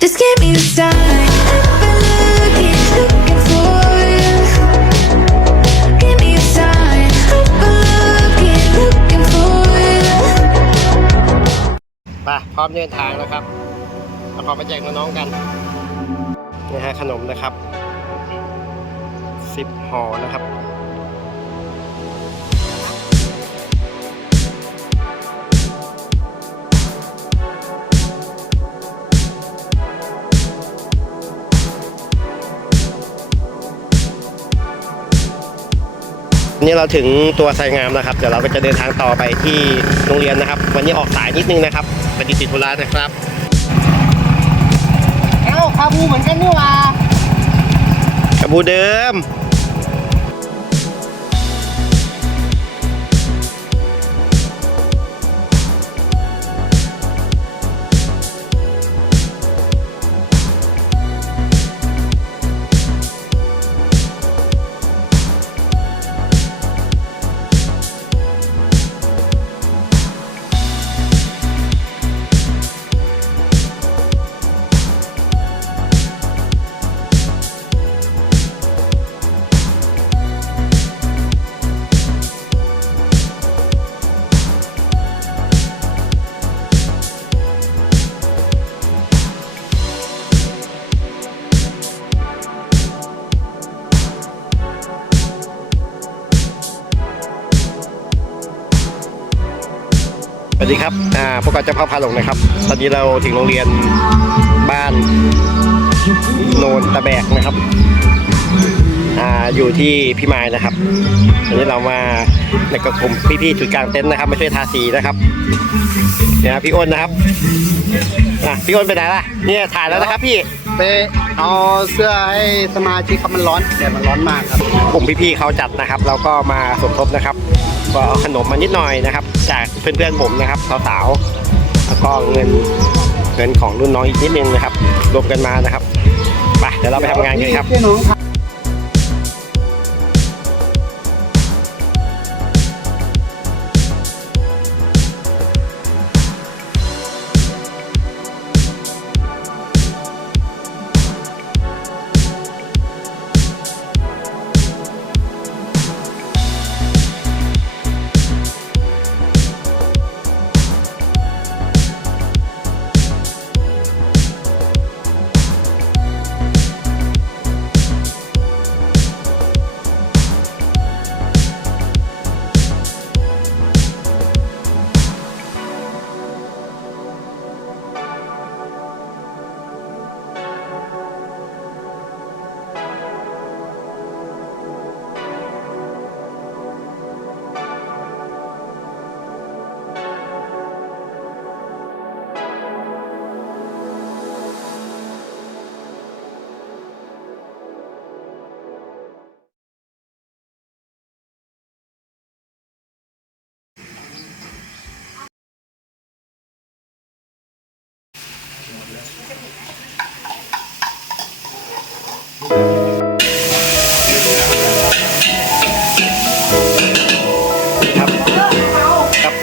Just give me the sign. I've been looking, looking for you. Give me a sign. I've been looking, looking for you. ไปพร้อมเดินทางแล้วครับเราขอมาแจกน้องๆกันนี่ฮะขนมนะครับสิบห่อนะครับ เราถึงตัวไซงามแล้วครับ เดี๋ยวเราก็จะเดินทางต่อไปที่โรงเรียนนะครับ วันนี้ออกสายนิดนึงนะครับปฏิติดธุระนะครับเอ้าคาบูเหมือนกันนี่หว่ากระบูเดิม สวัสดีครับ อ่า พวกเราเจะพาพาหลงนะครับ ตอนนี้เราถึงโรงเรียนบ้านโนนตะแบกนะครับ อ่า อยู่ที่พี่ไม้นะครับวันนี้เรามาในกลุ่มพี่ๆจุดกลางเต็นท์นะครับ มาช่วยทาสีนะครับ เนี่ยครับพี่อ้นนะครับ อะ พี่อ้นไปไหนล่ะ เนี่ยถ่ายแล้วนะครับพี่ ไปเอาเสื้อให้สมาชิกครับมันร้อนแดดมันร้อนมากครับ กลุ่มพี่ๆเขาจัดนะครับ เราก็มาสมทบนะครับ ก็เอาขนมมานิดหน่อยนะครับ จากเพื่อนๆผมนะครับสาวๆแล้วก็เงินเงินของรุ่นน้องอีกนิดนึงนะครับรวมกันมานะครับไปเดี๋ยวเราไปทำงานกันครับพี่น้องครับครับ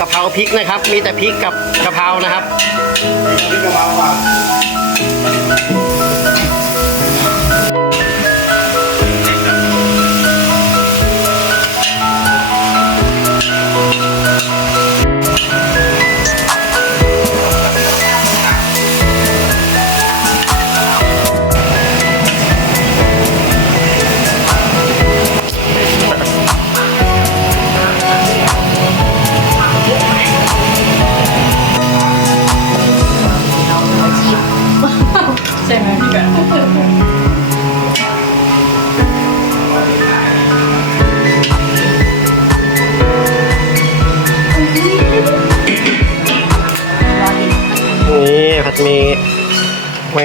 กะเพราพริกนะครับ มีแต่พริกกับกะเพรานะครับนี่ผัดห มีแว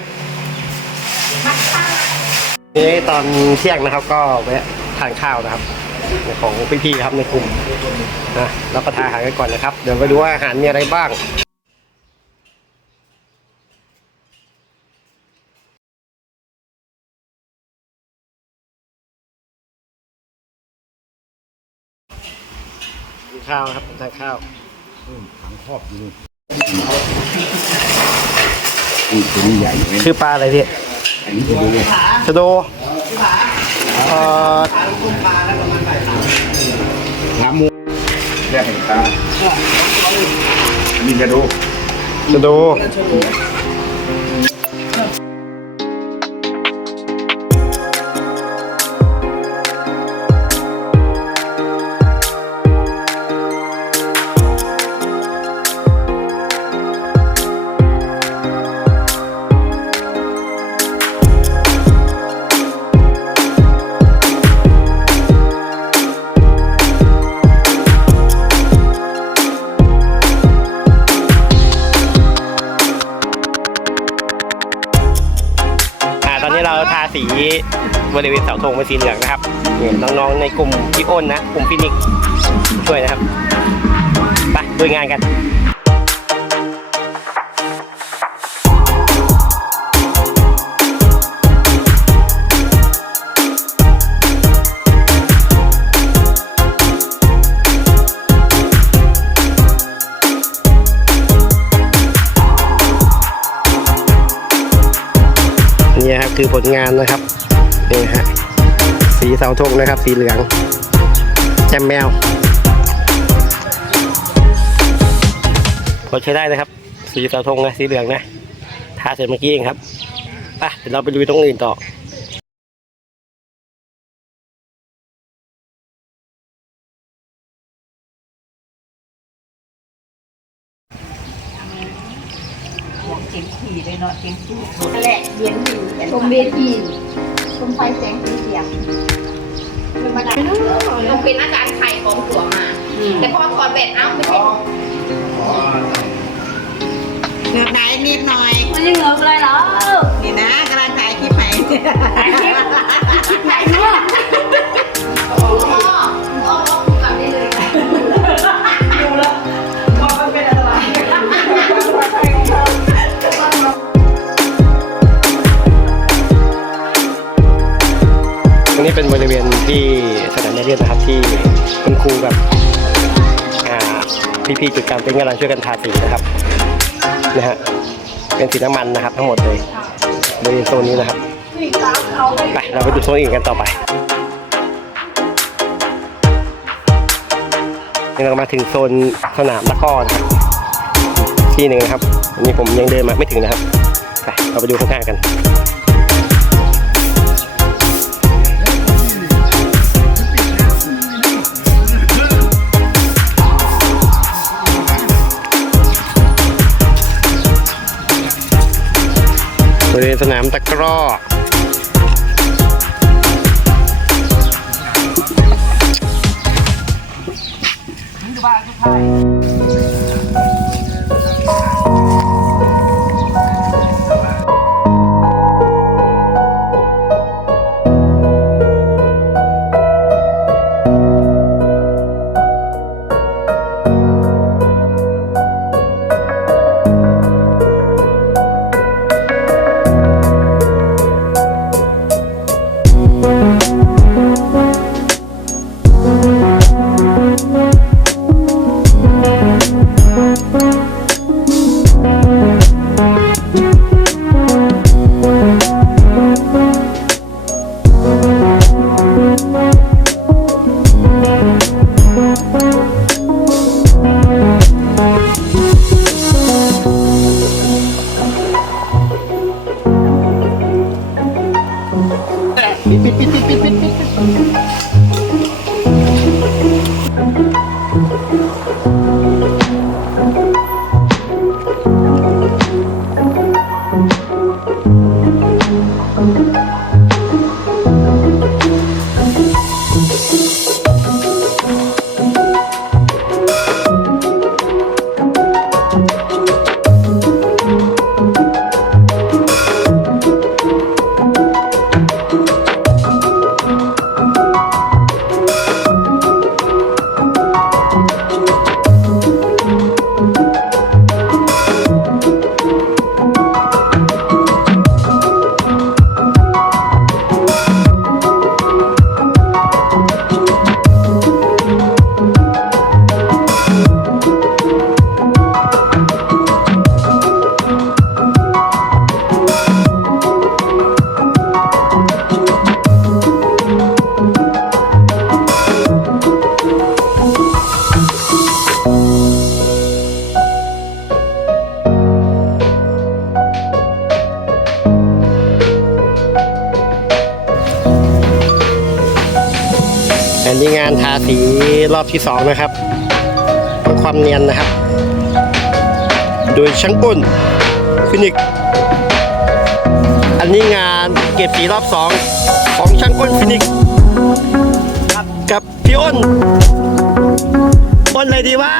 บนี่ตอนเที่ยงนะครับ ก็แวะทานข้าวนะครับ ของพี่ๆครับในกลุ่มนะรับประทานอาหารกันก่อนนะครับ เดี๋ยวไปดูว่าอาหารมีอะไรบ้างกินข้าวครับทานข้าวถังครอบอยู่ นี่ตัวนี้ใหญ่ไหมชื่อปลาอะไรพี่อันนี้จะดูชะโดเอ่อลามูแรกเห็นตานี่จะดูชะโด เราทาสีบริเวณเสาธงเป็นสีเหลืองนะครับนี่น้องๆในกลุ่มพี่อ้นนะกลุ่มพี่นิกช่วยนะครับไปดูงานกัน คือผลงานนะครับนี่ฮะสีเสาธงนะครับ สีเหลืองแจมแมวพอใช้ได้นะครับ สีเสาธงนะสีเหลืองนะทาเสร็จเมื่อกี้เองครับไปเดี๋ยวเราไปดูตรงอื่นต่อเต็มที่เลยเนาะเต็มที่นั่นแหละเย็นดี ชมเวทีชมไฟแสงสีเสียงเป็นมาได้ต้องเป็นอาจารย์ไข่ของตัวมา แต่พอถอดแบตเอ้าไม่ใช่เงือบไหนนิดหน่อย มันยังเหงือบเลยเหรอนี่นะกำลังถ่ายคลิปใหม่ไหนเนาะพ่อพ่อพ่ นี้เป็นบริเวณที่สนามเรียนนะครับที่คุณครูกับอ่าพี่ๆจุดกางเต็นกำลังช่วยกันทาสีนะครับนะฮะเป็นสีน้ำมันนะครับ ทั้งหมดเลยบริเวณโซนนี้นะครับไปเราไปดูโซนอื่นกันต่อไปนี่เรามาถึงโซนสนามตะก้อนะครที่หนึ่งนะครับอันนี้ผมยังเดินมาไม่ถึงนะครับไปเราไปดูข้างๆกัน ริเวณสนามตะกร้อ Thank ปิดปิดปิดปิด งานทาสีรอบที่สองนะครับเพื่อความเนียนนะครับ โดยช่างอ้นฟินิกซ์อันนี้งานเก็บสีรอบสองของช่างอ้นฟินิกซ์กับพี่อ้นอ้นอะไรดีวะ